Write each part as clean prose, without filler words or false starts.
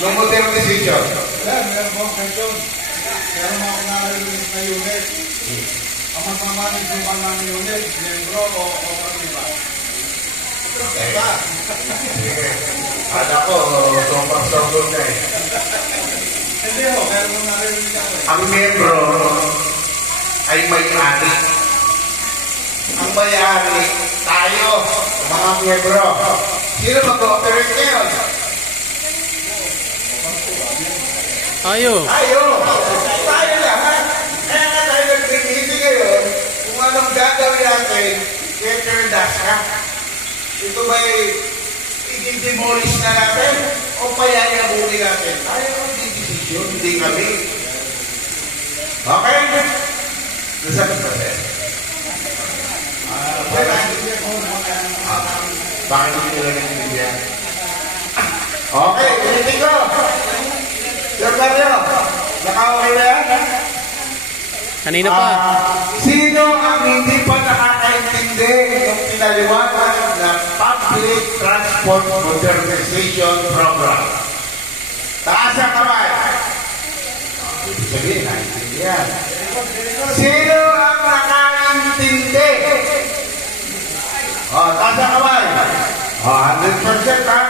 Lumutin ang decision. Meron po ang question. Meron mo ako narinig na unit. Ang magmamanig yung pang namin unit, membro o operatiba? Sige. Kala ko, sobrang na eh. Hindi ho, meron mo narinig ako eh. Ang membro ay may-ari. Ang may-ari, tayo, mga membro. Sino mag-operate ngayon? Tayo. Tayo lahat. Kaya nga tayo nag-meeting ngayon, kung anong gagawin natin, i-turn-das ka. Ito ba'y i-demolish na natin o payayabunin natin? Tayo ang di-decision, hindi kami. Okay? Nasa ka pa sir? Bakit hindi nila nagpipigyan? Okay, ulitin ko. Sir Mario, naka-okay na yan? Kanina pa. Sino ang hindi pa nakakaintindi ng pinaliwanag ng Public Transport Modernization Program? Taas ang kamay. Ibig sabihin, nakaintindihan. Sino ang nakaintindi? Taas ang kamay. 100% ha?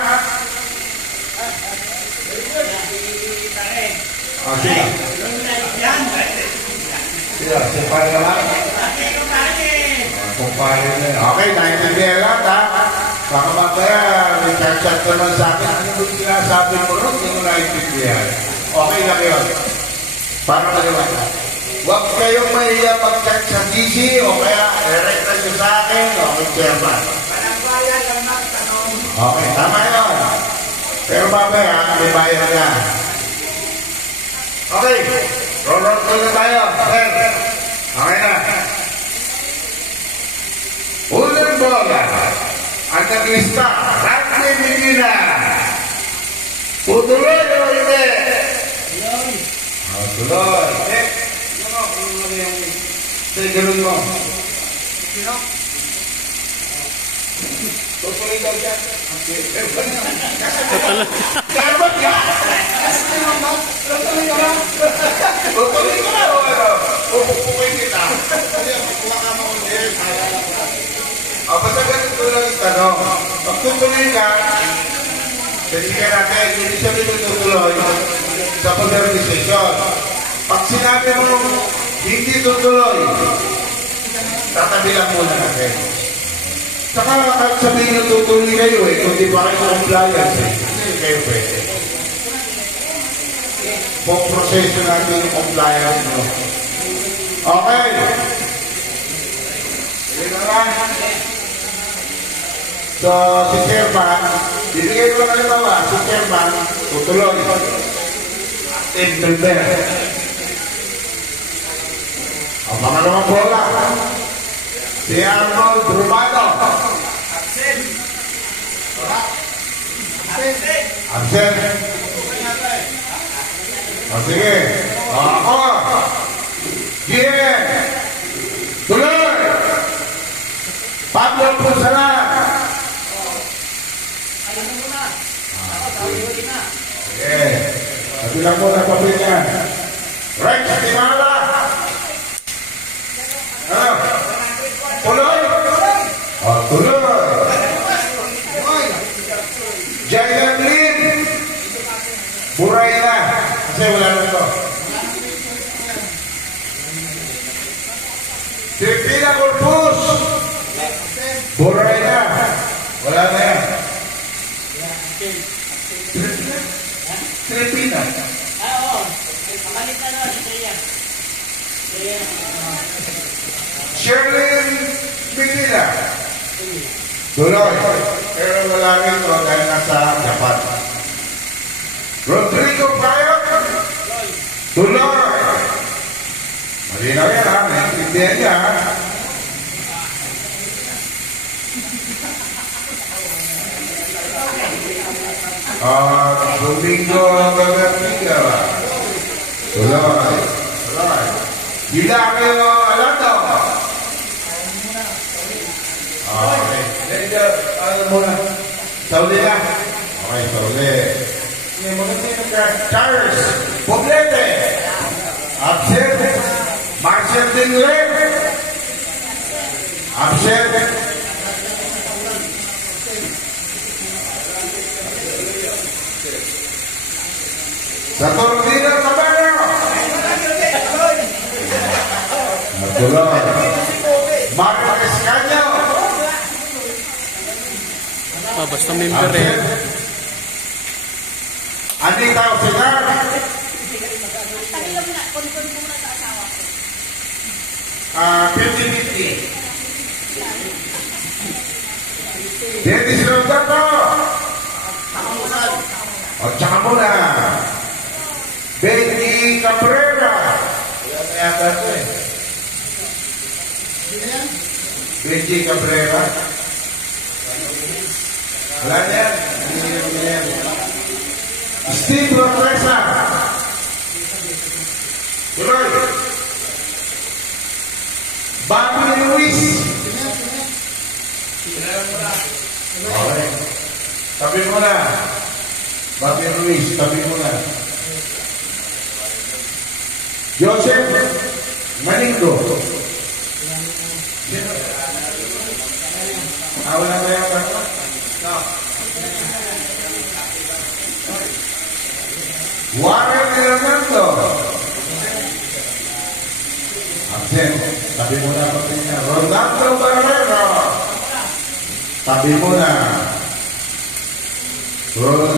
Sino? Sino? Si Pari naman? Kumpare na. Okay, naintindihan lang ha? Baka mamaya, may chat-chat naman sa akin. Ano ba sinasabi mo rin? Hindi mo naintindihan. Okay lang yun. Para maliwanag. Huwag kayong mahiya pag-chat sa GC o kaya direkta nyo sa akin o kay chairman. Okay, tama yun. Pero mamaya, may bayan na. Okay, roll na tayo. Sir, okay na. Unang bola, ang naglista, Randy Medina. Tutuloy o hindi? Tuloy. Ganun mo. Sino? Tutuloy daw siya. Tutuloy. Dapat ka! Tutuloy ka ba? Tutuloy ka na o ano? Pupupukin kita. Hindi, kuha ka mo ulit. Basta ganito lang yung tanong. Pag tutuloy ka, sige natin, hindi siya tutuloy sa modernization. Pag sinabi mo hindi tutuloy, tatabi lang muna natin. Saka kahit sabihin nyo tutuloy kayo eh, kung di pa kayo compliance eh, hindi kayo pwede. Proseso natin yung compliance nyo. Okay. Sige na lang. So, si Chairman, bibigay ko lang halimbawa, si Chairman, tutuloy. Active prepare. Ang mga naman bola, si Arnold Romano. Absent. Absent. Sige. Ako. Gian. Tuloy. Pablo Pusala. Sige. Kabilang mo na papel niya. Rex Timala. Ano? Tuloy. Tuloy. Giant Lin. Buray na. Kasi wala na ito. Pipila Corpus. Buray na. Wala na yan. Filipina. Oo. Pakalit na naman si Tria. Sherlyn Medina. Tuloy. Pero wala rito dahil nasa Japan. Rodrigo Payot. Tuloy. Malinaw yan ha. Naintindihan niya ha. Domingo Gagartiga. Tuloy. Tuloy. Hilario Alando. Okay. Then, ano muna? Saudi ka? Okay, ito ulit. Ngayon, magandang ka. Charles Poblete. Absent. Marcel Tingler. Absent. Saturnino Cabero. Natulog. Mario Escaño. Ah, basta member eh. Absent. Anita Osigar. Tagilan mo na, kunin mo muna sa asawa ko. 50-50. Dennis Roberto. O, tsaka muna. Benji Cabrera. Benji Cabrera. Wala na yan. Steve Rotresa. Tuloy. Bobby Luis. Okay. Tabi mo na. Bobby Luis, tabi mo na. Joseph Maningo. Wala na yung ano? No. Warren Hernando. Absent. Tabi mo na pati niya. Rolando Barrero. Tabi mo na.